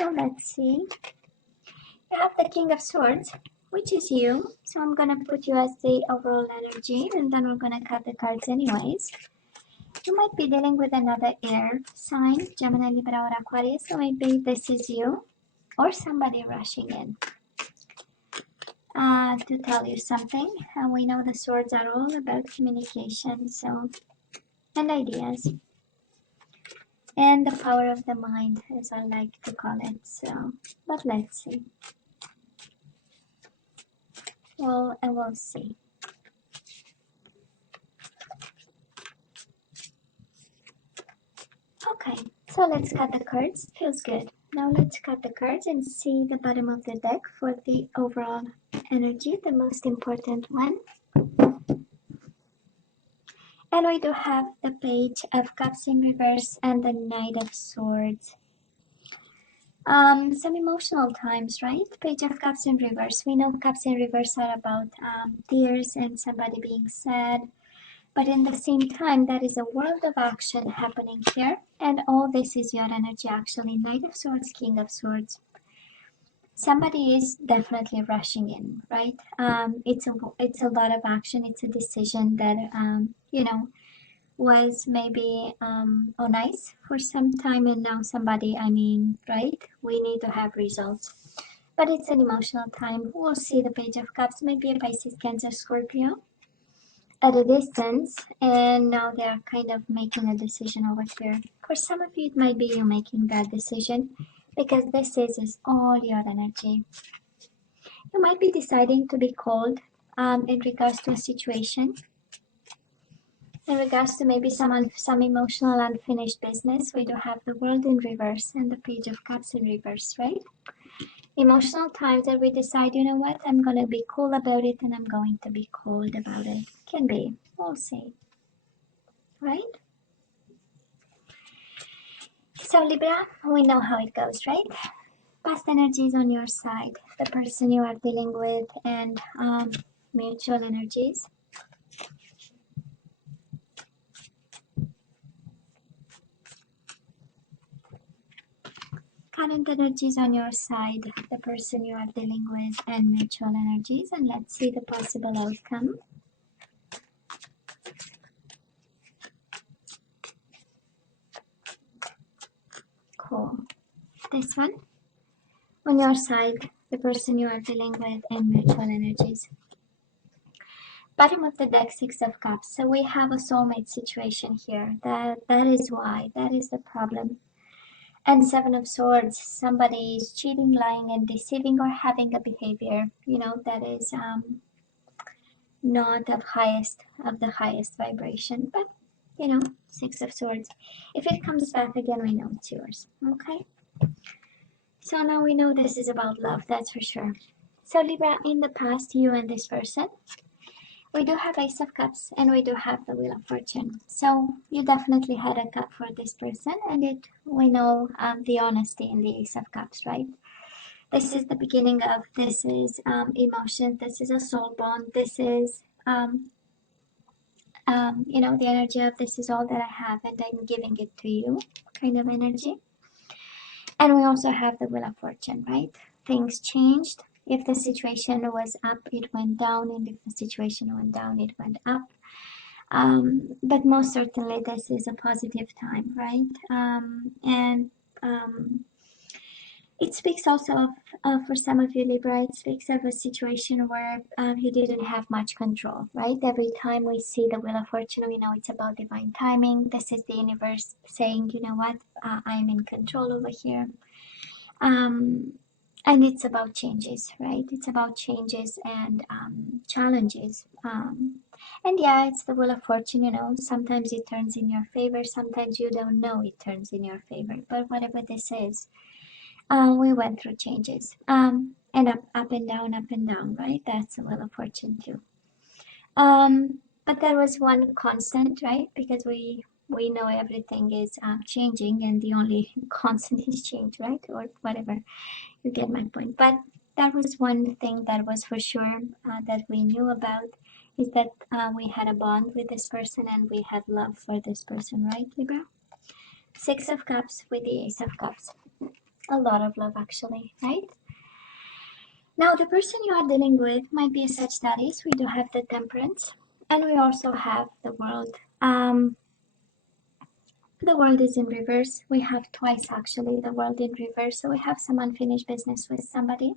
So let's see. You have the King of Swords, which is you. So I'm gonna put you as the overall energy, and then we're gonna cut the cards anyways. You might be dealing with another air sign, Gemini, Libra, or Aquarius. So maybe this is you or somebody rushing in to tell you something. And we know the swords are all about communication, so and ideas. And the power of the mind, as I like to call it. So, but let's see. Well, and we'll see. Okay, so let's cut the cards. Feels good. Now let's cut the cards and see the bottom of the deck for the overall energy, the most important one. And we do have the Page of Cups in reverse and the Knight of Swords. Some emotional times, right? Page of Cups in reverse. We know Cups in reverse are about tears and somebody being sad. But in the same time, there is a world of action happening here. And all this is your energy actually. Knight of Swords, King of Swords. Somebody is definitely rushing in, right? It's a lot of action. It's a decision that, was maybe on ice for some time, and now somebody, right? We need to have results. But it's an emotional time. We'll see the Page of Cups, maybe a Pisces, Cancer, Scorpio at a distance, and now they're kind of making a decision over here. For some of you, it might be you making that decision because this is all your energy. You might be deciding to be cold in regards to a situation. In regards to maybe some emotional unfinished business, we do have the World in reverse and the Page of Cups in reverse, right? Emotional times that we decide, you know what, I'm going to be cool about it and I'm going to be cold about it. Can be. We'll see. Right? So Libra, we know how it goes, right? Past energies on your side, the person you are dealing with, and mutual energies. Current energies on your side, the person you are dealing with, and mutual energies. And let's see the possible outcome. Cool. This one. On your side, the person you are dealing with, and mutual energies. Bottom of the deck, Six of Cups. So we have a soulmate situation here. That is why. That is the problem. And Seven of Swords, somebody is cheating, lying, and deceiving, or having a behavior, that is not of the highest vibration. But, Six of Swords. If it comes back again, we know it's yours. Okay? So now we know this is about love, that's for sure. So Libra, in the past, you and this person, we do have Ace of Cups and we do have the Wheel of Fortune. So you definitely had a cup for this person, and we know the honesty in the Ace of Cups, right? This is the beginning of, this is emotion, this is a soul bond, this is, the energy of this is all that I have and I'm giving it to you kind of energy. And we also have the Wheel of Fortune, right? Things changed. If the situation was up, it went down, and if the situation went down, it went up. But most certainly, this is a positive time, right? It speaks also of, for some of you Libra, it speaks of a situation where you didn't have much control, right? Every time we see the Wheel of Fortune, we know it's about divine timing. This is the universe saying, you know what, I'm in control over here. And it's about changes, right? It's about changes and challenges. And yeah, it's the Wheel of Fortune, sometimes it turns in your favor, sometimes you don't know it turns in your favor. But whatever this is, we went through changes. And up and down, right? That's the Wheel of Fortune too. But there was one constant, right? Because we know everything is changing, and the only constant is change, right? Or whatever. You get my point. But that was one thing that was for sure that we knew about, is that we had a bond with this person and we had love for this person, right, Libra? Six of Cups with the Ace of Cups. a lot of love actually, right? Now, the person you are dealing with might be a Sagittarius. We do have the Temperance, and we also have the World. The World is in reverse. We have twice actually the World in reverse. So we have some unfinished business with somebody.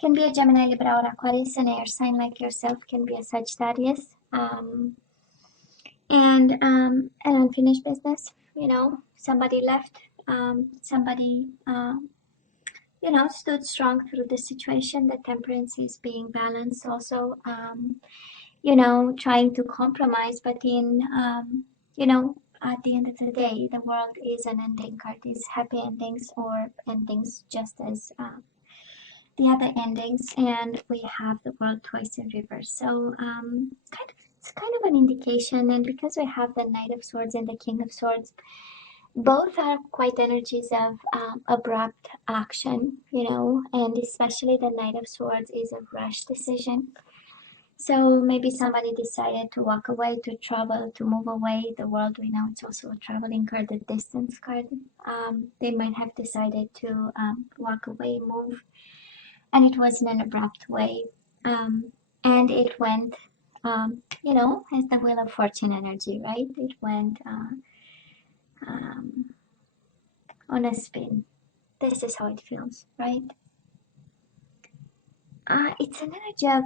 Can be a Gemini, Libra, or Aquarius, an air sign like yourself. Can be a Sagittarius. And an unfinished business. Somebody left. Somebody stood strong through the situation. The Temperance is being balanced also, trying to compromise, but at the end of the day, the World is an ending card, is happy endings or endings just as the other endings, and we have the World twice in reverse. So it's kind of an indication, and because we have the Knight of Swords and the King of Swords, both are quite energies of abrupt action, and especially the Knight of Swords is a rush decision. So maybe somebody decided to walk away, to travel, to move away. The World, we know it's also a traveling card, a distance card. They might have decided to walk away, move, and it was in an abrupt way. And it went, as the Wheel of Fortune energy, right? It went on a spin. This is how it feels, right? It's an energy of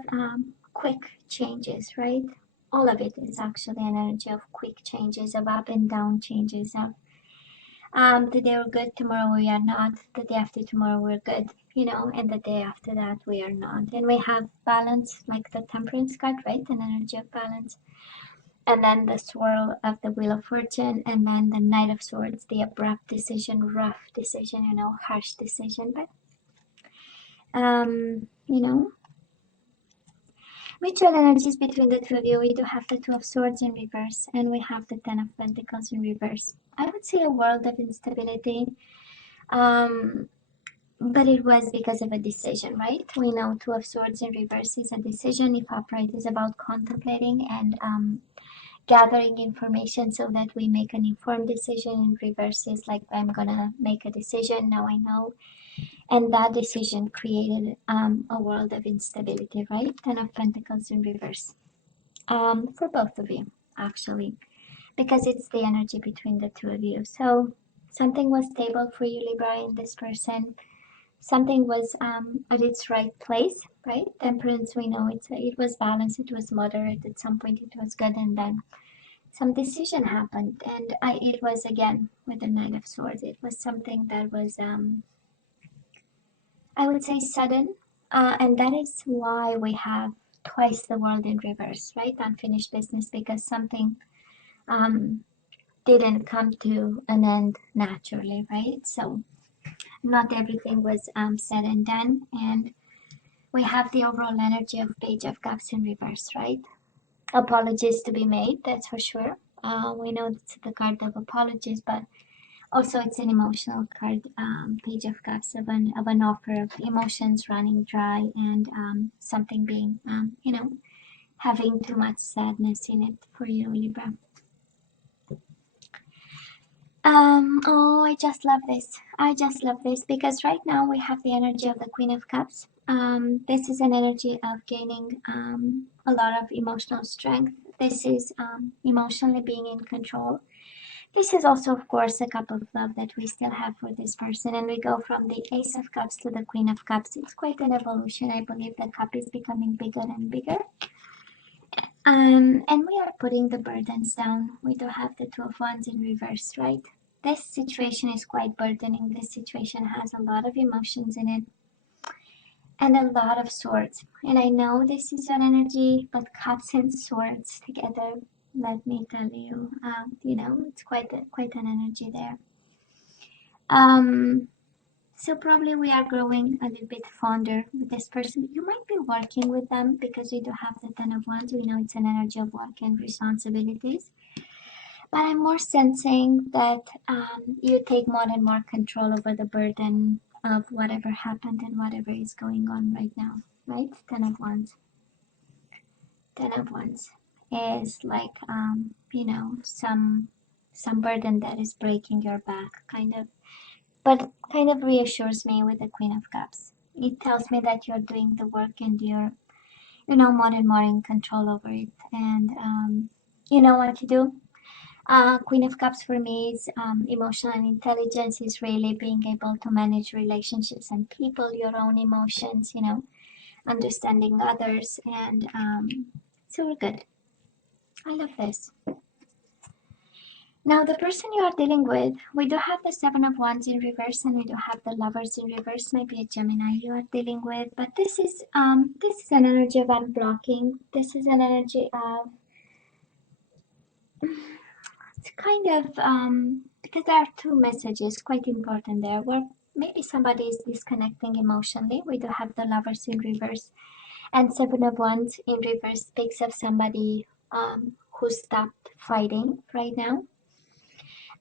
quick changes, right? All of it is actually an energy of quick changes, of up and down changes, of today we're good, tomorrow we are not, the day after tomorrow we're good, and the day after that we are not. And we have balance, like the Temperance card, right? An energy of balance. And then the swirl of the Wheel of Fortune, and then the Knight of Swords, the abrupt decision, rough decision, harsh decision. But mutual energies between the two of you. We do have the Two of Swords in reverse, and we have the Ten of Pentacles in reverse. I would say a world of instability, but it was because of a decision, right? We know Two of Swords in reverse is a decision. If upright is about contemplating and gathering information so that we make an informed decision. In reverse is like, I'm gonna make a decision, now I know. And that decision created a world of instability, right? Ten of Pentacles in reverse. For both of you, actually, because it's the energy between the two of you. So something was stable for you, Libra, in this person. Something was at its right place, right? Temperance, we know it was balanced, it was moderate. At some point it was good, and then some decision happened, and it was again with the Nine of Swords. It was something that was I would say sudden, and that is why we have twice the World in reverse, right? Unfinished business, because something didn't come to an end naturally, right? So not everything was said and done, and we have the overall energy of Page of Cups in reverse, right? Apologies to be made, that's for sure. We know it's the card of apologies, but also it's an emotional card, Page of Cups, of an offer of emotions running dry, and something being, having too much sadness in it for you, Libra. Oh, I just love this. I just love this because right now we have the energy of the Queen of Cups. This is an energy of gaining a lot of emotional strength. This is emotionally being in control. This is also, of course, a cup of love that we still have for this person. And we go from the Ace of Cups to the Queen of Cups. It's quite an evolution. I believe the cup is becoming bigger and bigger. And we are putting the burdens down. We do have the Two of Wands in reverse, right? This situation is quite burdening. This situation has a lot of emotions in it and a lot of swords. And I know this is an energy, but cups and swords together, let me tell you, it's quite an energy there. So probably we are growing a little bit fonder with this person. You might be working with them because you do have the Ten of Wands. We know it's an energy of work and responsibilities. But I'm more sensing that you take more and more control over the burden of whatever happened and whatever is going on right now, right? Ten of Wands. Ten of Wands is like, some burden that is breaking your back, kind of. but kind of reassures me with the Queen of Cups. It tells me that you're doing the work and you're, more and more in control over it. And you know what to do. Queen of Cups for me is emotional intelligence, is really being able to manage relationships and people, your own emotions, understanding others, and so we're good. I love this. Now, the person you are dealing with, we do have the Seven of Wands in reverse, and we do have the Lovers in reverse. Maybe a Gemini you are dealing with, but this is an energy of unblocking. This is an energy of it's kind of because there are two messages quite important there. Where maybe somebody is disconnecting emotionally. We do have the Lovers in reverse, and Seven of Wands in reverse speaks of somebody who stopped fighting right now.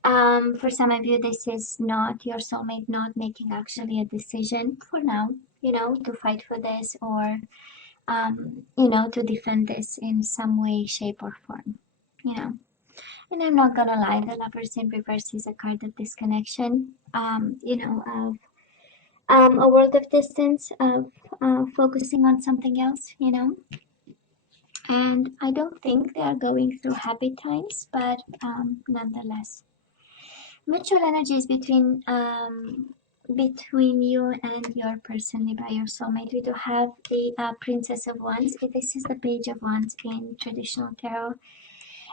For some of you, this is not your soulmate not making actually a decision for now, to fight for this or, to defend this in some way, shape, or form, you know. And I'm not gonna lie, the Lovers in reverse is a card of disconnection, of a world of distance, of focusing on something else, And I don't think they are going through happy times, but nonetheless. Mutual energies between you and your person, Libra, your soulmate. We do have the Princess of Wands. This is the Page of Wands in traditional tarot.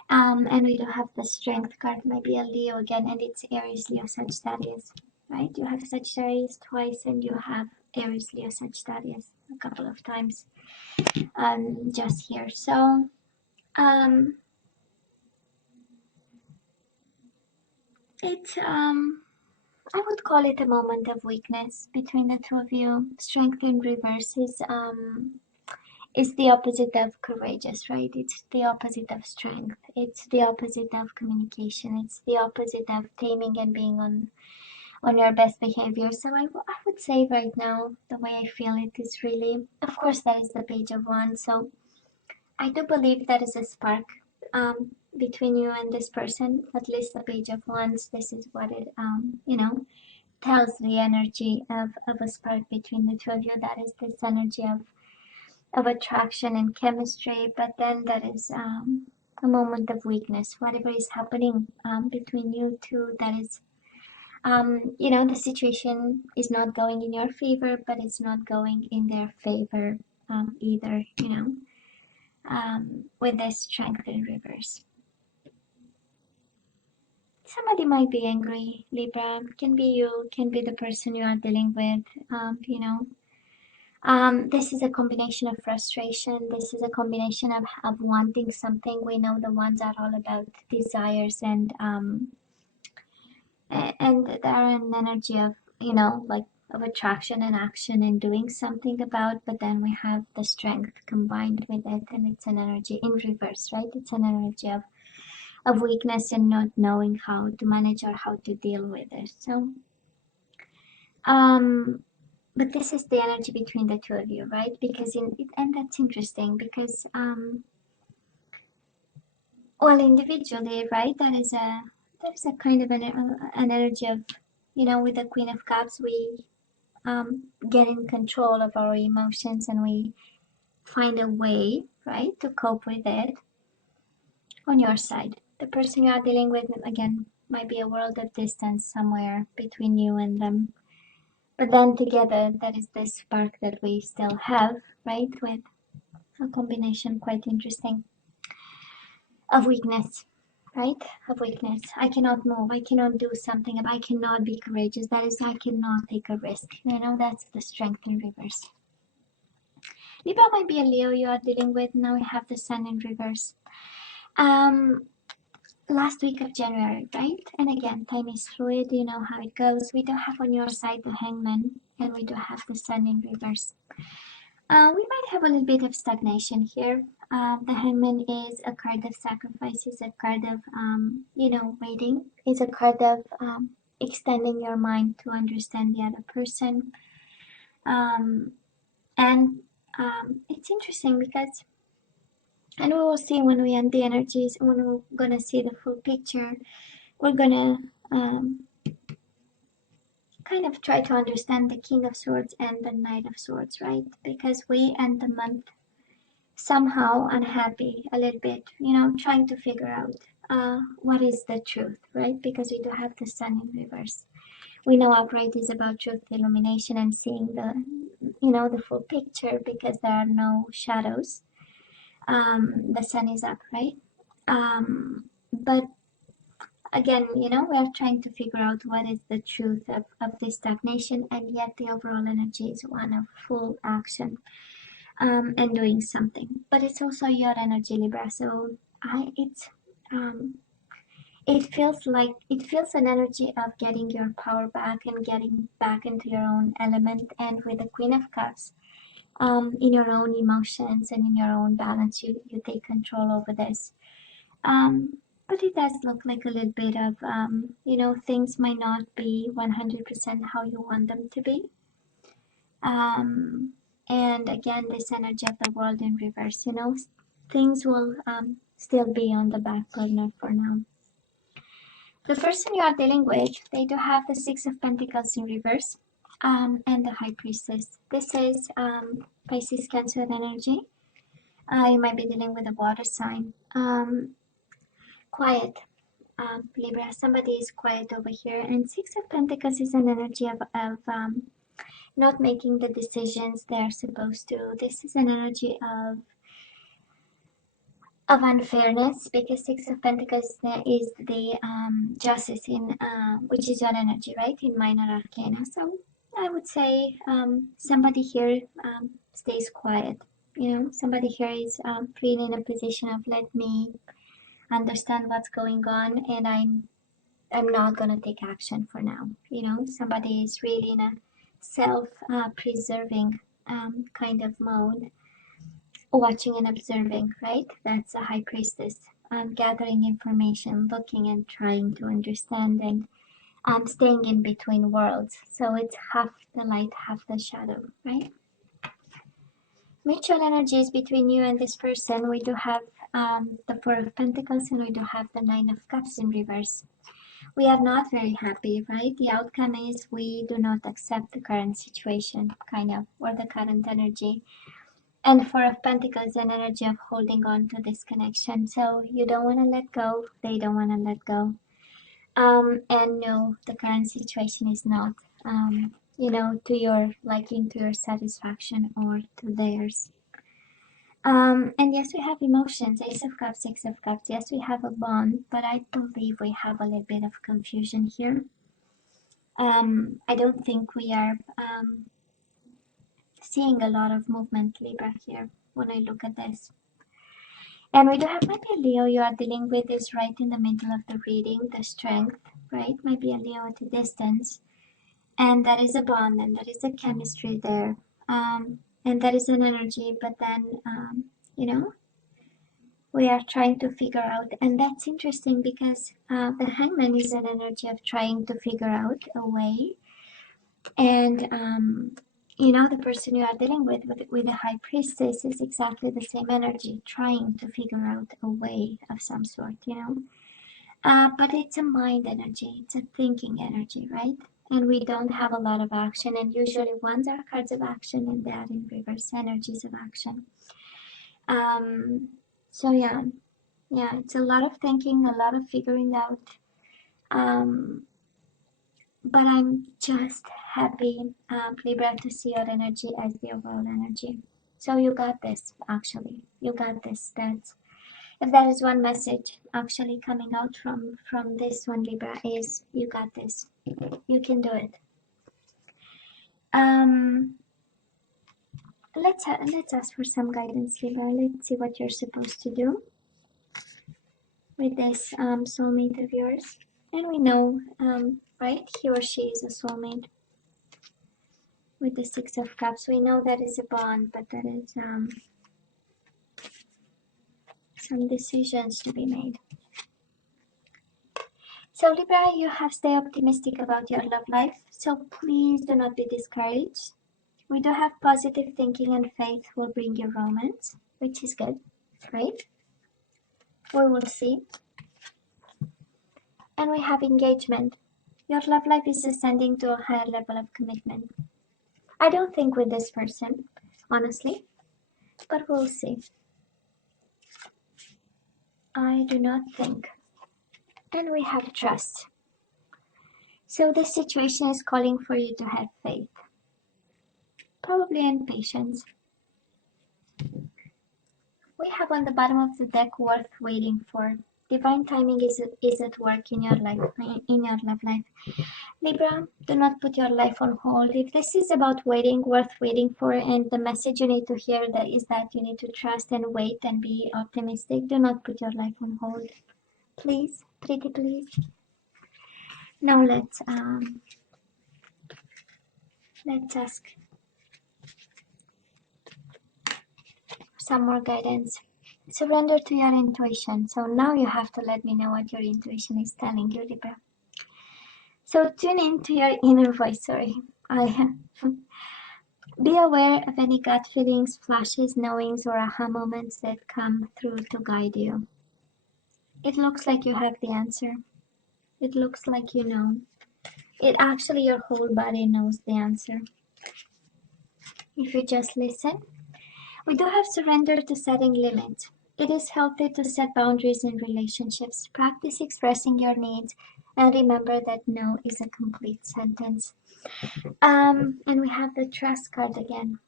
And we do have the Strength card, maybe a Leo again, and it's Aries, Leo, Sagittarius, right? You have Sagittarius twice, and you have Aries, Leo, Sagittarius a couple of times, just here. So, it's I would call it a moment of weakness between the two of you. Strength in reverse is the opposite of courageous, right? It's the opposite of strength. It's the opposite of communication. It's the opposite of taming and being on your best behavior. So I would say right now, the way I feel it is really, of course, that is the Page of Wands. So I do believe that is a spark between you and this person. At least the Page of Wands. This is what it tells the energy of a spark between the two of you. That is this energy of attraction and chemistry, but then that is a moment of weakness. Whatever is happening between you two, that is, the situation is not going in your favor, but it's not going in their favor either, with this Strength in reverse. Somebody might be angry, Libra. Can be you, can be the person you are dealing with, this is a combination of frustration. This is a combination of wanting something. We know the ones are all about desires and there are an energy of, like of attraction and action and doing something about, but then we have the strength combined with it, and it's an energy in reverse, right? It's an energy of weakness and not knowing how to manage or how to deal with it. So but this is the energy between the two of you, right? Because and that's interesting because well, individually, right, that is a kind of an energy of, with the Queen of Cups, we get in control of our emotions and we find a way, right, to cope with it. On your side, the person you are dealing with, again, might be a world of distance somewhere between you and them. But then together, that is the spark that we still have, right? With a combination quite interesting of weakness, right? Of weakness. I cannot move. I cannot do something. I cannot be courageous. That is, I cannot take a risk. That's the Strength in reverse. Libra might be a Leo you are dealing with. Now we have the Sun in reverse. Last week of January, right? And again, time is fluid. You know how it goes. We do have on your side the Hangman, and we do have the Sun in reverse. We might have a little bit of stagnation here. The Hangman is a card of sacrifice, is a card of, waiting, is a card of extending your mind to understand the other person. And it's interesting because, and we will see when we end the energies, when we're going to see the full picture, we're going to kind of try to understand the King of Swords and the Knight of Swords, right? Because we end the month somehow unhappy a little bit, trying to figure out what is the truth, right? Because we do have the Sun in reverse. We know upright is about truth, illumination, and seeing the full picture because there are no shadows. The Sun is up, right? But again, we are trying to figure out what is the truth of this stagnation, and yet the overall energy is one of full action and doing something. But it's also your energy, Libra. So it feels an energy of getting your power back and getting back into your own element. And with the Queen of Cups, in your own emotions and in your own balance, you take control over this. But it does look like a little bit of, things might not be 100% how you want them to be. And again, this energy of the world in reverse, things will still be on the back burner for now. The person you are dealing with, they do have the Six of Pentacles in reverse and the High Priestess. This is Pisces, Cancer energy. You might be dealing with a water sign. Quiet. Libra, somebody is quiet over here, and Six of Pentacles is an energy of not making the decisions they're supposed to. This is an energy of unfairness, because Six of Pentacles is the justice in which is your energy, right, in minor arcana. So I would say somebody here stays quiet. Somebody here is really in a position of, let me understand what's going on, and I'm not gonna take action for now. Somebody is really in a self-preserving kind of mode, watching and observing, right? That's a High Priestess. Gathering information, looking and trying to understand, and staying in between worlds. So it's half the light, half the shadow, right? Mutual energies between you and this person. We do have the Four of Pentacles, and we do have the Nine of Cups in reverse. We are not very happy, right? The outcome is we do not accept the current situation, kind of, or the current energy. And Four of Pentacles, an energy of holding on to this connection. So you don't want to let go, they don't want to let go. And no, the current situation is not, to your liking, to your satisfaction, or to theirs. And yes, we have emotions, Ace of Cups, Six of Cups. Yes, we have a bond, but I believe we have a little bit of confusion here. I don't think we are seeing a lot of movement, Libra, here when I look at this. And we do have maybe a Leo you are dealing with is right in the middle of the reading, the Strength, right? Maybe a Leo at a distance. And that is a bond, and that is a chemistry there. And that is an energy, but then, we are trying to figure out, and that's interesting because the Hangman is an energy of trying to figure out a way. And, the person you are dealing with the High Priestess is exactly the same energy, trying to figure out a way of some sort, But it's a mind energy, it's a thinking energy, right? And we don't have a lot of action, and usually ones are cards of action, and they are in reverse energies of action. So yeah, it's a lot of thinking, a lot of figuring out. But I'm just happy, Libra, to see your energy as the overall energy. So you got this, actually. You got this. If that is one message actually coming out from this one, Libra, is you got this. You can do it. Let's ask for some guidance, Libra. Let's see what you're supposed to do with this soulmate of yours. And we know, right, he or she is a soulmate. With the Six of Cups, we know that is a bond, but that is some decisions to be made. So Libra, you have stay optimistic about your love life, so please do not be discouraged. We do have positive thinking, and faith will bring you romance, which is good, right? We will see. And we have engagement. Your love life is ascending to a higher level of commitment. I don't think with this person, honestly, but we'll see. I do not think. And we have trust. So this situation is calling for you to have faith, probably, and patience. We have on the bottom of the deck worth waiting for. Divine timing is at work in your life, in your love life. Libra, do not put your life on hold. If this is about waiting, worth waiting for, and the message you need to hear that is that you need to trust and wait and be optimistic, do not put your life on hold. Please, pretty please. Now let's ask some more guidance. Surrender to your intuition. So now you have to let me know what your intuition is telling you, Libra. So tune into your inner voice. Sorry, I be aware of any gut feelings, flashes, knowings, or aha moments that come through to guide you. It looks like you have the answer. It looks like you know. It actually, your whole body knows the answer. If you just listen, we do have surrender to setting limits. It is healthy to set boundaries in relationships. Practice expressing your needs and remember that no is a complete sentence. And we have the trust card again.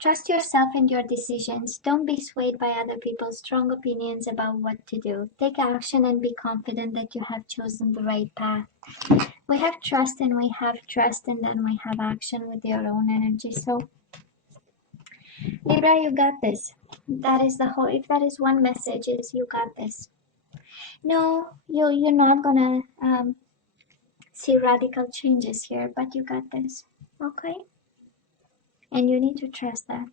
Trust yourself and your decisions. Don't be swayed by other people's strong opinions about what to do. Take action and be confident that you have chosen the right path. We have trust and we have trust and then we have action with your own energy. So Libra, you got this. That is the whole, if that is one message, is you got this. No, you're not gonna see radical changes here, but you got this. Okay? And you need to trust that.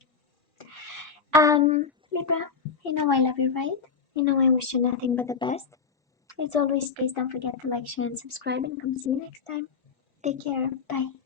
Libra, you know I love you, right? You know I wish you nothing but the best. As always, please don't forget to like, share, and subscribe, and come see me next time. Take care. Bye.